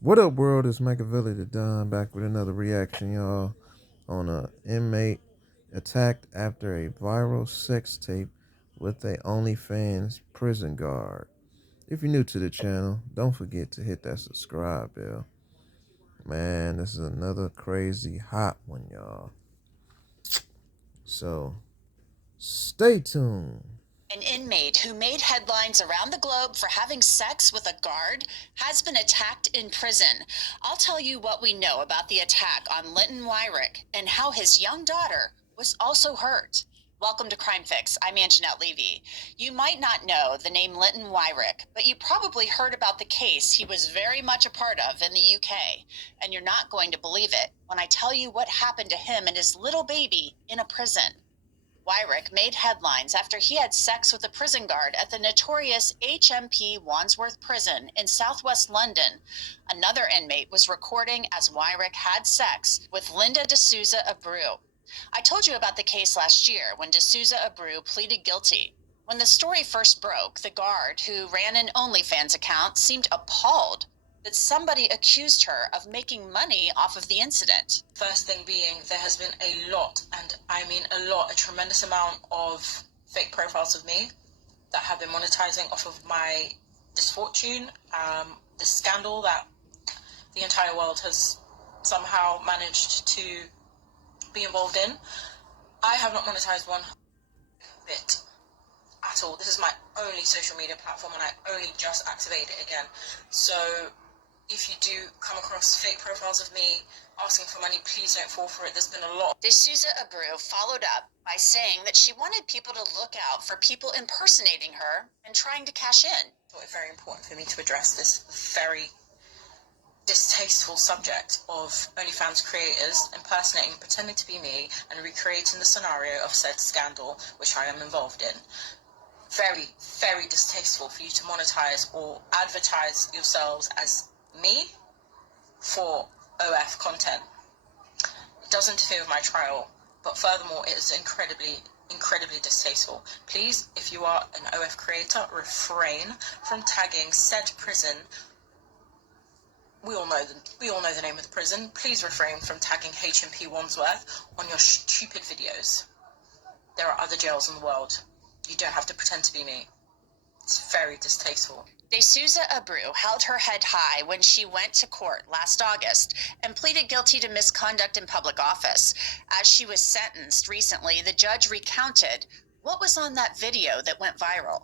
What up, world? It's Machiavelli the Don back with another reaction, y'all, on a inmate attacked after a viral sex tape with a Onlyfans prison guard. If you're new to the channel, don't forget to hit that subscribe bell. Man, this is another crazy hot one, y'all. So stay tuned. An inmate who made headlines around the globe for having sex with a guard has been attacked in prison. I'll tell you what we know about the attack on Linton Wyrick and how his young daughter was also hurt. Welcome to Crime Fix. I'm Anjanette Levy. You might not know the name Linton Wyrick, but you probably heard about the case he was very much a part of in the UK. And you're not going to believe it when I tell you what happened to him and his little baby in a prison. Wyrick made headlines after he had sex with a prison guard at the notorious HMP Wandsworth Prison in southwest London. Another inmate was recording as Wyrick had sex with Linda D'Souza Abreu. I told you about the case last year when D'Souza Abreu pleaded guilty. When the story first broke, the guard, who ran an Onlyfans account, seemed appalled that somebody accused her of making money off of the incident. First thing being, there has been a lot, and I mean a lot, a tremendous amount of fake profiles of me that have been monetizing off of my misfortune, this scandal that the entire world has somehow managed to be involved in. I have not monetized one bit at all. This is my only social media platform, and I only just activated it again. So if you do come across fake profiles of me asking for money, please don't fall for it. There's been a lot. D'Souza Abreu followed up by saying that she wanted people to look out for people impersonating her and trying to cash in. So it's very important for me to address this very distasteful subject of OnlyFans creators impersonating, pretending to be me, and recreating the scenario of said scandal, which I am involved in. Very, very distasteful for you to monetize or advertise yourselves as me for OF content. It does interfere with my trial, but furthermore, it is incredibly distasteful. Please, if you are an OF creator, refrain from tagging said prison. We all know the name of the prison. Please refrain from tagging HMP Wandsworth on your stupid videos. There are other jails in the world. You don't have to pretend to be me. It's very distasteful. D'Souza Abreu held her head high when she went to court last August and pleaded guilty to misconduct in public office. As she was sentenced recently, the judge recounted what was on that video that went viral.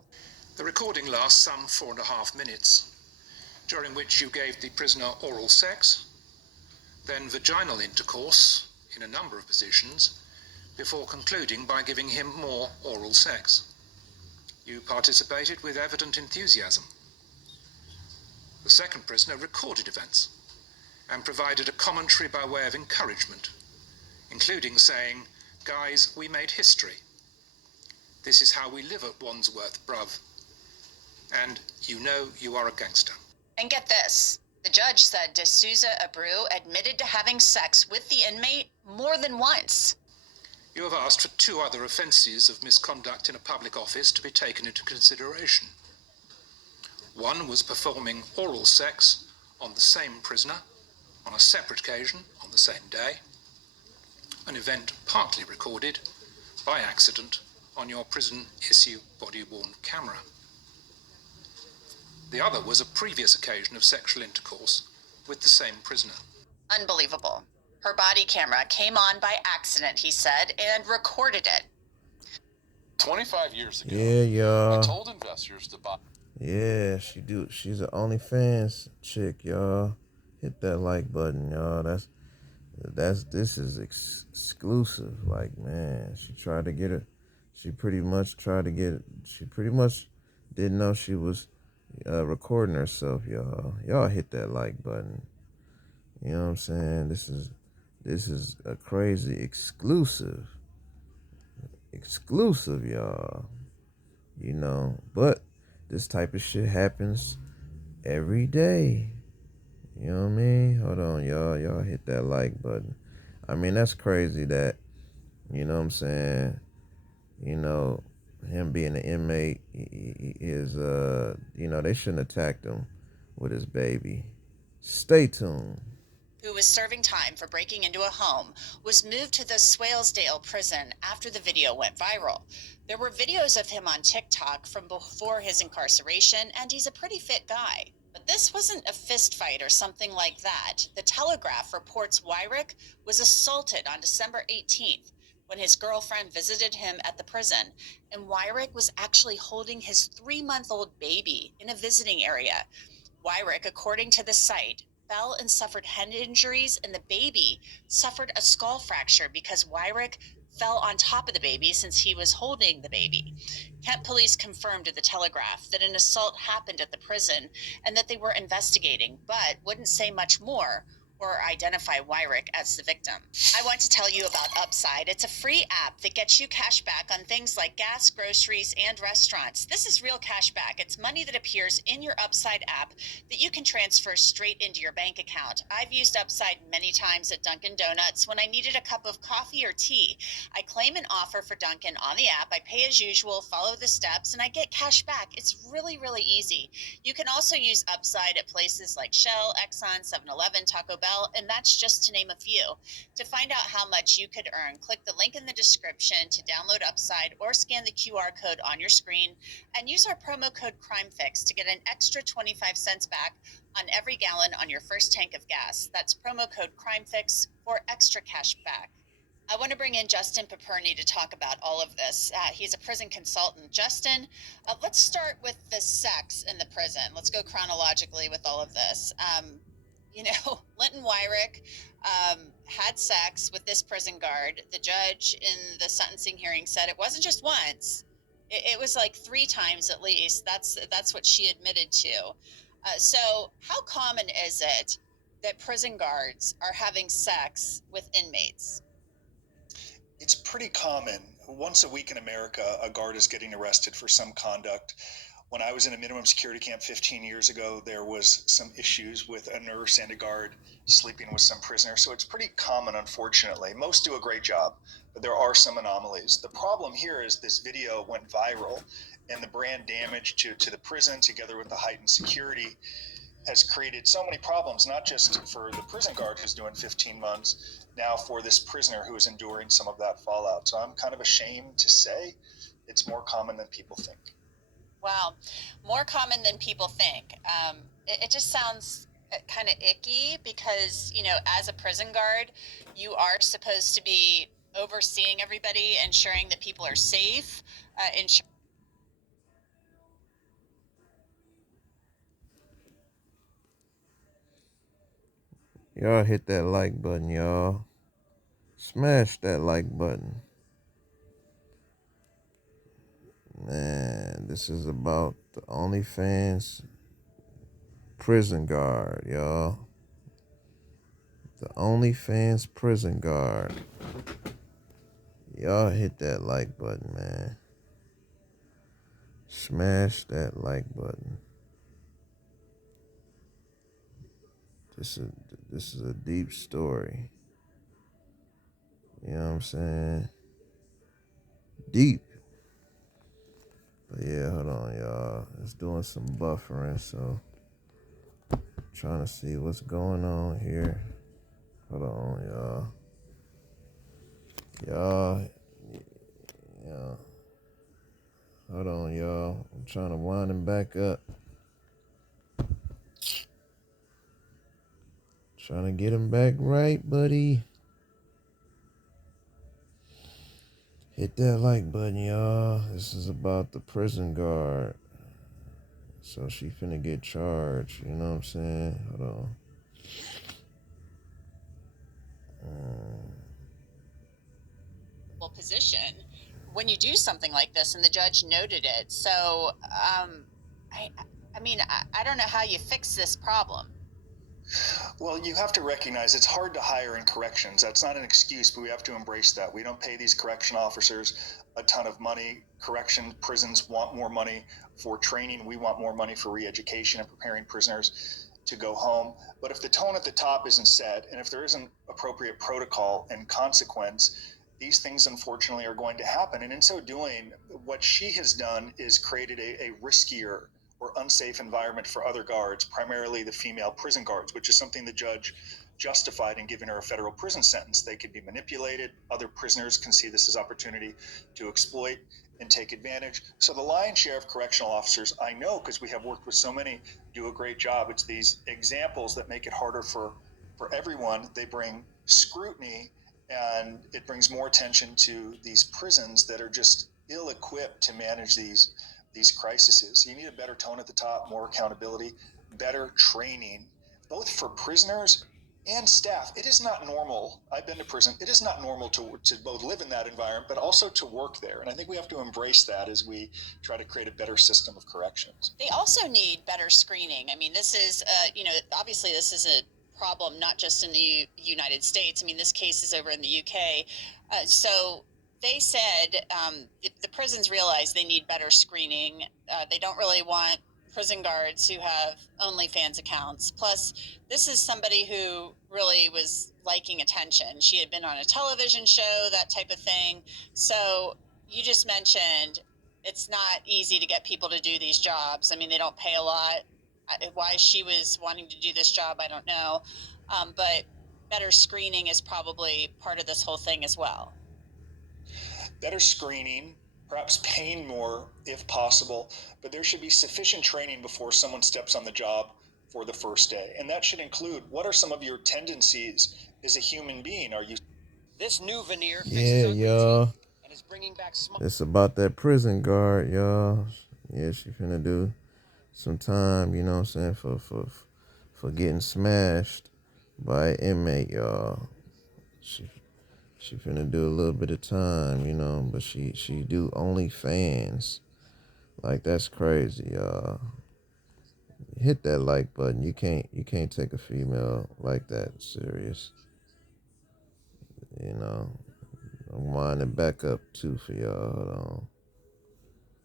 The recording lasts some 4.5 minutes, during which you gave the prisoner oral sex, then vaginal intercourse in a number of positions, before concluding by giving him more oral sex. You participated with evident enthusiasm. The second prisoner recorded events and provided a commentary by way of encouragement, including saying, "Guys, we made history. This is how we live at Wandsworth, bruv. And you know you are a gangster." And get this, the judge said D'Souza Abreu admitted to having sex with the inmate more than once. You have asked for 2 other offences of misconduct in a public office to be taken into consideration. One was performing oral sex on the same prisoner on a separate occasion on the same day, an event partly recorded by accident on your prison-issue body-worn camera. The other was a previous occasion of sexual intercourse with the same prisoner. Unbelievable. Her body camera came on by accident, he said, and recorded it. 25 years ago, Yeah, y'all. I told investors to buy. Yeah, she's an OnlyFans chick, y'all. Hit that like button, y'all. This is exclusive. Like, man, she tried to get it. She pretty much didn't know she was recording herself, y'all. Y'all hit that like button. You know what I'm saying? This is a crazy exclusive, y'all. You know, but this type of shit happens every day. You know what I mean? Hold on, y'all. Y'all hit that like button. I mean, that's crazy that, you know what I'm saying, you know, him being an inmate is, you know, they shouldn't attack him with his baby. Stay tuned. who was serving time for breaking into a home, was moved to the Swalesdale prison after the video went viral. There were videos of him on TikTok from before his incarceration, and he's a pretty fit guy. But this wasn't a fist fight or something like that. The Telegraph reports Wyrick was assaulted on December 18th when his girlfriend visited him at the prison, and Wyrick was actually holding his 3-month-old baby in a visiting area. Wyrick, according to the site, fell and suffered head injuries, and the baby suffered a skull fracture because Wyrick fell on top of the baby since he was holding the baby. Kent police confirmed to the Telegraph that an assault happened at the prison and that they were investigating, but wouldn't say much more or identify Wyrick as the victim. I want to tell you about Upside. It's a free app that gets you cash back on things like gas, groceries, and restaurants. This is real cash back. It's money that appears in your Upside app that you can transfer straight into your bank account. I've used Upside many times at Dunkin' Donuts when I needed a cup of coffee or tea. I claim an offer for Dunkin' on the app. I pay as usual, follow the steps, and I get cash back. It's really, really easy. You can also use Upside at places like Shell, Exxon, 7-Eleven, Taco Bell, and that's just to name a few. To find out how much you could earn, click the link in the description to download Upside or scan the QR code on your screen and use our promo code CRIMEFIX to get an extra 25 cents back on every gallon on your first tank of gas. That's promo code CRIMEFIX for extra cash back. I want to bring in Justin Paperny to talk about all of this. He's a prison consultant. Justin, let's start with the sex in the prison. Let's go chronologically with all of this. Linton Wyrick had sex with this prison guard. The judge in the sentencing hearing said it wasn't just once. It was like 3 times at least. That's what she admitted to. So how common is it that prison guards are having sex with inmates? It's pretty common. Once a week in America, a guard is getting arrested for some conduct. When I was in a minimum security camp 15 years ago, there was some issues with a nurse and a guard sleeping with some prisoners. So it's pretty common, unfortunately. Most do a great job, but there are some anomalies. The problem here is this video went viral, and the brand damage to the prison, together with the heightened security, has created so many problems, not just for the prison guard who's doing 15 months, now for this prisoner who is enduring some of that fallout. So I'm kind of ashamed to say it's more common than people think. Wow, more common than people think. It just sounds kind of icky because, as a prison guard, you are supposed to be overseeing everybody, ensuring that people are safe, Y'all hit that like button, y'all. Smash that like button. Man, this is about the Onlyfans Prison Guard, y'all. The Onlyfans Prison Guard. Y'all hit that like button, man. Smash that like button. This is a deep story. You know what I'm saying? Deep. But yeah, hold on, y'all. It's doing some buffering, so trying to see what's going on here. Hold on, y'all. Yeah. Hold on, y'all. I'm trying to wind him back up. Trying to get him back right, buddy. Hit that like button, y'all. This is about the prison guard. So she finna get charged. You know what I'm saying? Hold well, position when you do something like this, and the judge noted it. So, I don't know how you fix this problem. Well, you have to recognize it's hard to hire in corrections. That's not an excuse, but we have to embrace that. We don't pay these correction officers a ton of money. Correction prisons want more money for training. We want more money for re-education and preparing prisoners to go home. But if the tone at the top isn't set, and if there isn't appropriate protocol and consequence, these things unfortunately are going to happen. And in so doing, what she has done is created a riskier or unsafe environment for other guards, primarily the female prison guards, which is something the judge justified in giving her a federal prison sentence. They could be manipulated. Other prisoners can see this as opportunity to exploit and take advantage. So the lion's share of correctional officers, I know because we have worked with so many, do a great job. It's these examples that make it harder for everyone. They bring scrutiny, and it brings more attention to these prisons that are just ill-equipped to manage these crises. You need a better tone at the top, more accountability, better training, both for prisoners and staff. It is not normal. I've been to prison. It is not normal to both live in that environment, but also to work there. And I think we have to embrace that as we try to create a better system of corrections. They also need better screening. I mean, this is, obviously this is a problem not just in the United States. I mean, this case is over in the UK. So they said the prisons realize they need better screening. They don't really want prison guards who have OnlyFans accounts. Plus, this is somebody who really was liking attention. She had been on a television show, that type of thing. So you just mentioned it's not easy to get people to do these jobs. I mean, they don't pay a lot. Why she was wanting to do this job, I don't know. But better screening is probably part of this whole thing as well. Better screening, perhaps paying more if possible, but there should be sufficient training before someone steps on the job for the first day. And that should include, what are some of your tendencies as a human being? Are you... This new veneer Yeah, y'all. And is bringing back it's about that prison guard, y'all. Yeah, she finna do some time, you know what I'm saying, for getting smashed by an inmate, y'all. She finna do a little bit of time, you know, but she do OnlyFans. Like, that's crazy, y'all. Hit that like button. You can't take a female like that serious. You know. I'm winding back up too for y'all. Hold on.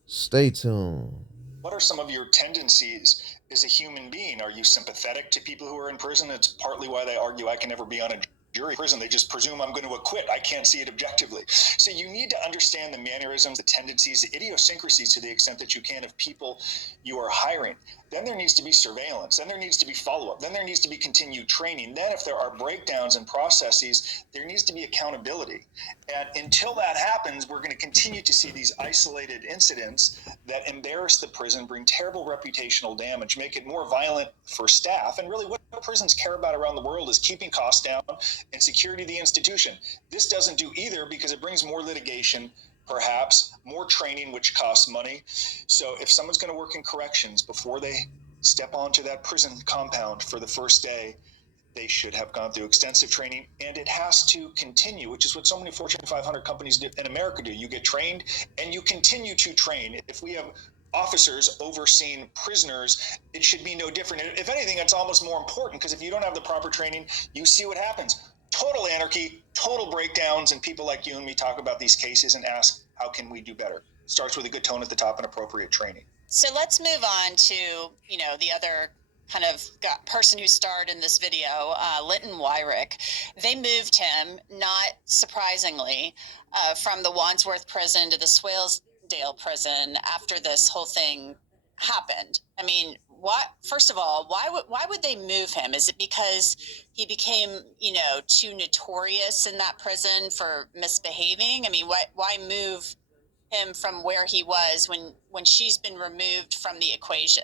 Stay tuned. What are some of your tendencies as a human being? Are you sympathetic to people who are in prison? It's partly why they argue I can never be on a jury. Prison, they just presume I'm going to acquit. I can't see it objectively. So you need to understand the mannerisms, the tendencies, the idiosyncrasies to the extent that you can of people you are hiring. Then there needs to be surveillance. Then there needs to be follow-up. Then there needs to be continued training. Then if there are breakdowns in processes, there needs to be accountability. And until that happens, we're going to continue to see these isolated incidents that embarrass the prison, bring terrible reputational damage, make it more violent for staff. And really what prisons care about around the world is keeping costs down and security of the institution. This doesn't do either because it brings more litigation, perhaps more training, which costs money. So if someone's going to work in corrections before they step onto that prison compound for the first day, they should have gone through extensive training, and it has to continue, which is what so many Fortune 500 companies in America do. You get trained and you continue to train. If we have officers overseeing prisoners, it should be no different. If anything, it's almost more important, because if you don't have the proper training, you see what happens. Total anarchy, total breakdowns, and people like you and me talk about these cases and ask, how can we do better? Starts with a good tone at the top and appropriate training. So let's move on to, the other kind of person who starred in this video, Linton Wyrick. They moved him, not surprisingly, from the Wandsworth prison to the Swalesdale prison after this whole thing happened. I mean, first of all, why would they move him? Is it because he became, too notorious in that prison for misbehaving? I mean, why move him from where he was when she's been removed from the equation?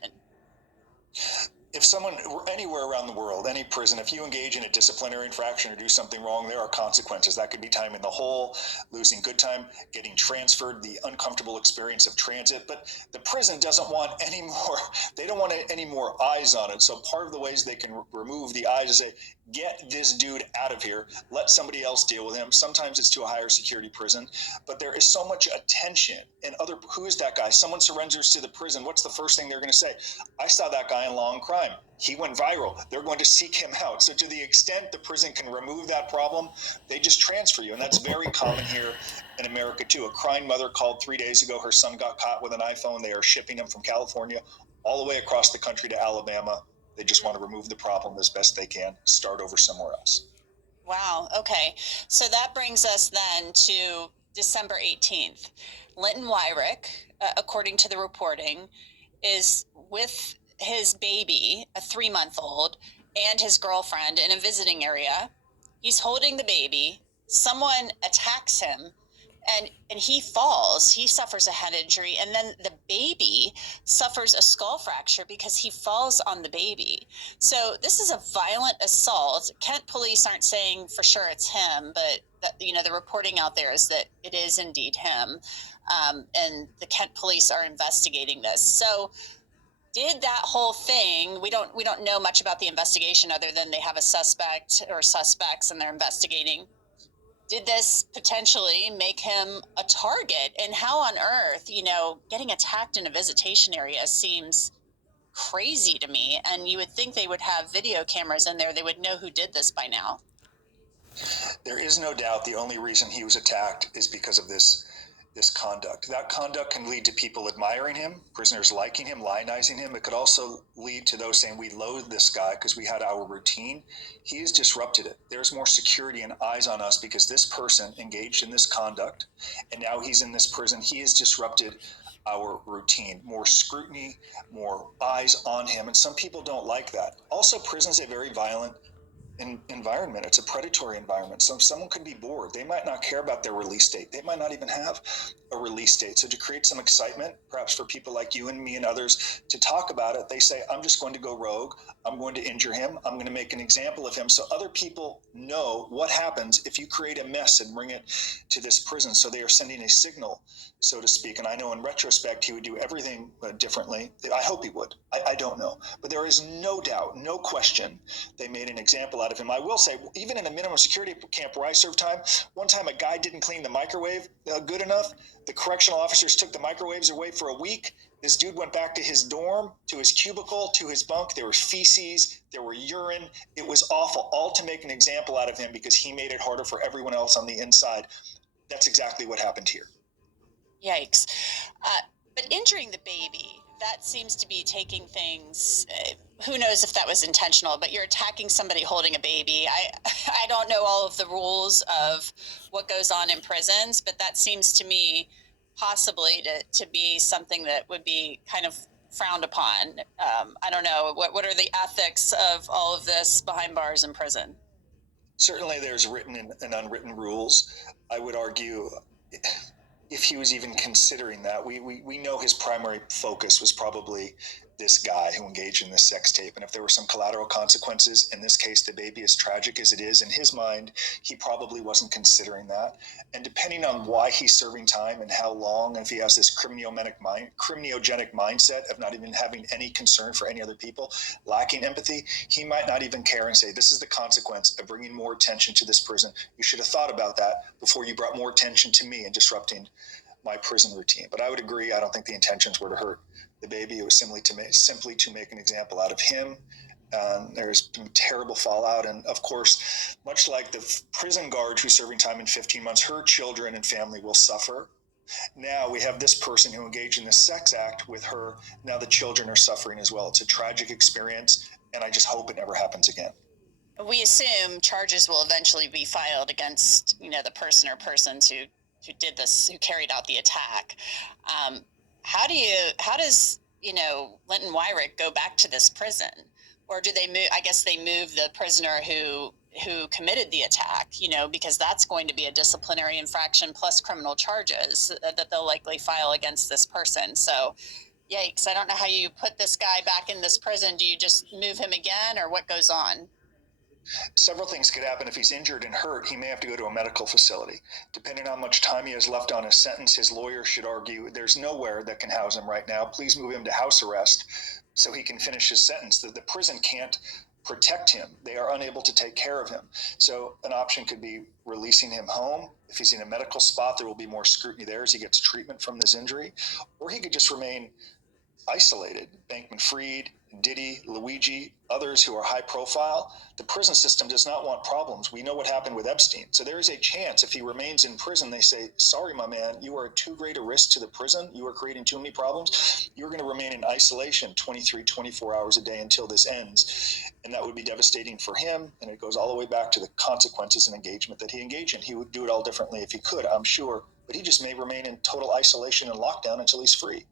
If someone anywhere around the world, any prison, if you engage in a disciplinary infraction or do something wrong, there are consequences. That could be time in the hole, losing good time, getting transferred, the uncomfortable experience of transit. But the prison doesn't want any more, they don't want any more eyes on it. So part of the ways they can remove the eyes is say, get this dude out of here, let somebody else deal with him. Sometimes it's to a higher security prison, but there is so much attention. And who is that guy? Someone surrenders to the prison. What's the first thing they're going to say? I saw that guy in Long Crime. He went viral. They're going to seek him out. So to the extent the prison can remove that problem, they just transfer you. And that's very common here in America too. A crying mother called 3 days ago. Her son got caught with an iPhone. They are shipping him from California all the way across the country to Alabama. They just want to remove the problem as best they can, start over somewhere else. Wow. Okay. So that brings us then to December 18th. Linton Wyrick, according to the reporting, is with his baby, a 3-month-old, and his girlfriend in a visiting area. He's holding the baby. Someone attacks him, and he falls. He suffers a head injury, and then the baby suffers a skull fracture because he falls on the baby. So this is a violent assault. Kent police aren't saying for sure it's him, but the reporting out there is that it is indeed him, and the Kent police are investigating this. So did that whole thing, we don't know much about the investigation other than they have a suspect or suspects and they're investigating. Did this potentially make him a target? And how on earth, getting attacked in a visitation area seems crazy to me. And you would think they would have video cameras in there. They would know who did this by now. There is no doubt the only reason he was attacked is because of this conduct. That conduct can lead to people admiring him, prisoners liking him, lionizing him. It could also lead to those saying, we loathe this guy because we had our routine. He has disrupted it. There's more security and eyes on us because this person engaged in this conduct, and now he's in this prison. He has disrupted our routine. More scrutiny, more eyes on him, and some people don't like that. Also, prison's a very violent environment. It's a predatory environment. So someone could be bored. They might not care about their release date. They might not even have a release date. So to create some excitement, perhaps for people like you and me and others to talk about it, they say, I'm just going to go rogue. I'm going to injure him. I'm going to make an example of him so other people know what happens if you create a mess and bring it to this prison. So they are sending a signal, so to speak. And I know in retrospect, he would do everything differently. I hope he would. I don't know. But there is no doubt, no question, they made an example out of him. I will say, even in a minimum security camp where I served time, one time a guy didn't clean the microwave good enough. The correctional officers took the microwaves away for a week. This dude went back to his dorm, to his cubicle, to his bunk. There was feces, there were urine. It was awful, all to make an example out of him because he made it harder for everyone else on the inside. That's exactly what happened here. Yikes. But injuring the baby, that seems to be taking things, who knows if that was intentional, but you're attacking somebody holding a baby. I don't know all of the rules of what goes on in prisons, but that seems to me possibly to be something that would be kind of frowned upon. I don't know. What are the ethics of all of this behind bars in prison? Certainly there's written and unwritten rules. I would argue if he was even considering that, we know his primary focus was probably this guy who engaged in this sex tape. And if there were some collateral consequences, in this case, the baby, as tragic as it is, in his mind, he probably wasn't considering that. And depending on why he's serving time and how long, if he has this criminogenic mindset of not even having any concern for any other people, lacking empathy, he might not even care and say, this is the consequence of bringing more attention to this prison. You should have thought about that before you brought more attention to me and disrupting my prison routine. But I would agree, I don't think the intentions were to hurt the baby. It was simply to make an example out of him. There's been terrible fallout. And of course, much like the prison guard who's serving time in 15 months, her children and family will suffer. Now we have this person who engaged in this sex act with her. Now the children are suffering as well. It's a tragic experience, and I just hope it never happens again. We assume charges will eventually be filed against, the person or persons who did this, who carried out the attack. How does Linton Wyrick go back to this prison, or do they move? I guess they move the prisoner who committed the attack, because that's going to be a disciplinary infraction plus criminal charges that they'll likely file against this person. So, yikes! I don't know how you put this guy back in this prison. Do you just move him again, or what goes on? Several things could happen. If he's injured and hurt, he may have to go to a medical facility. Depending on how much time he has left on his sentence, his lawyer should argue there's nowhere that can house him right now. Please move him to house arrest so he can finish his sentence. The prison can't protect him. They are unable to take care of him. So an option could be releasing him home. If he's in a medical spot, there will be more scrutiny there as he gets treatment from this injury. Or he could just remain isolated. Bankman-Fried, Diddy, Luigi, others who are high profile. The prison system does not want problems. We know what happened with Epstein. So there is a chance if he remains in prison, they say, sorry, my man, you are too great a risk to the prison. You are creating too many problems. You're going to remain in isolation 23, 24 hours a day until this ends. And that would be devastating for him. And it goes all the way back to the consequences and engagement that he engaged in. He would do it all differently if he could, I'm sure. But he just may remain in total isolation and lockdown until he's free.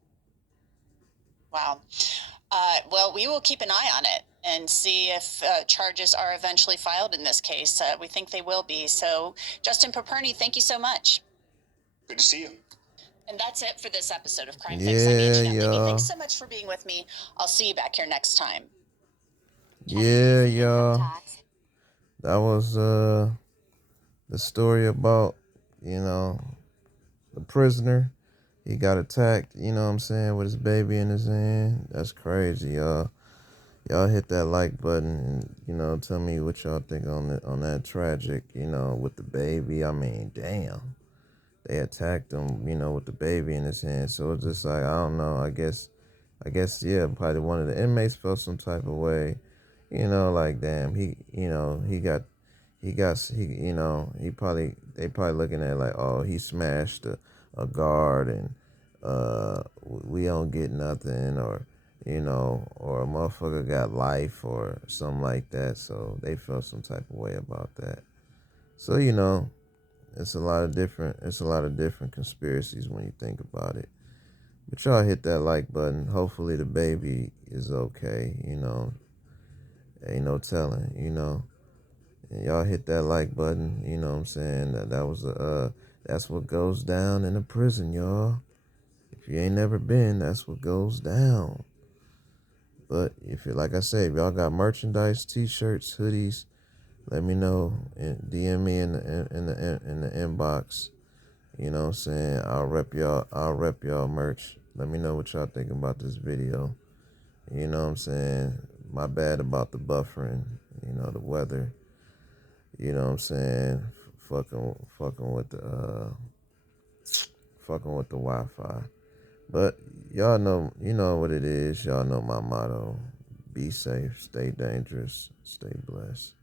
Wow. Well, we will keep an eye on it and see if charges are eventually filed in this case. We think they will be. So, Justin Paperny, thank you so much. Good to see you. And that's it for this episode of Crime Fix. I'm Yeah, Angie Lemmy. Thanks y'all. so much for being with me. I'll see you back here next time. Yeah, y'all. That was the story about, the prisoner. He got attacked, you know what I'm saying, with his baby in his hand. That's crazy, y'all. Y'all hit that like button and, tell me what y'all think on that tragic, with the baby. I mean, damn. They attacked him, with the baby in his hand. So it's just like, I don't know. I guess, yeah, probably one of the inmates felt some type of way, like, damn, they probably looking at it like, oh, he smashed a guard and we don't get nothing, or a motherfucker got life or something like that. So they felt some type of way about that. So, it's a lot of different conspiracies when you think about it. But y'all hit that like button. Hopefully the baby is okay, Ain't no telling, And y'all hit that like button, you know what I'm saying? That was that's what goes down in a prison, y'all. If you ain't never been, that's what goes down. But like I said, if y'all got merchandise, t-shirts, hoodies, let me know. DM me in the inbox. You know what I'm saying? I'll rep y'all merch. Let me know what y'all think about this video. You know what I'm saying? My bad about the buffering, the weather. You know what I'm saying? Fucking with the Wi-Fi. But y'all know, what it is. Y'all know my motto. Be safe, stay dangerous, stay blessed.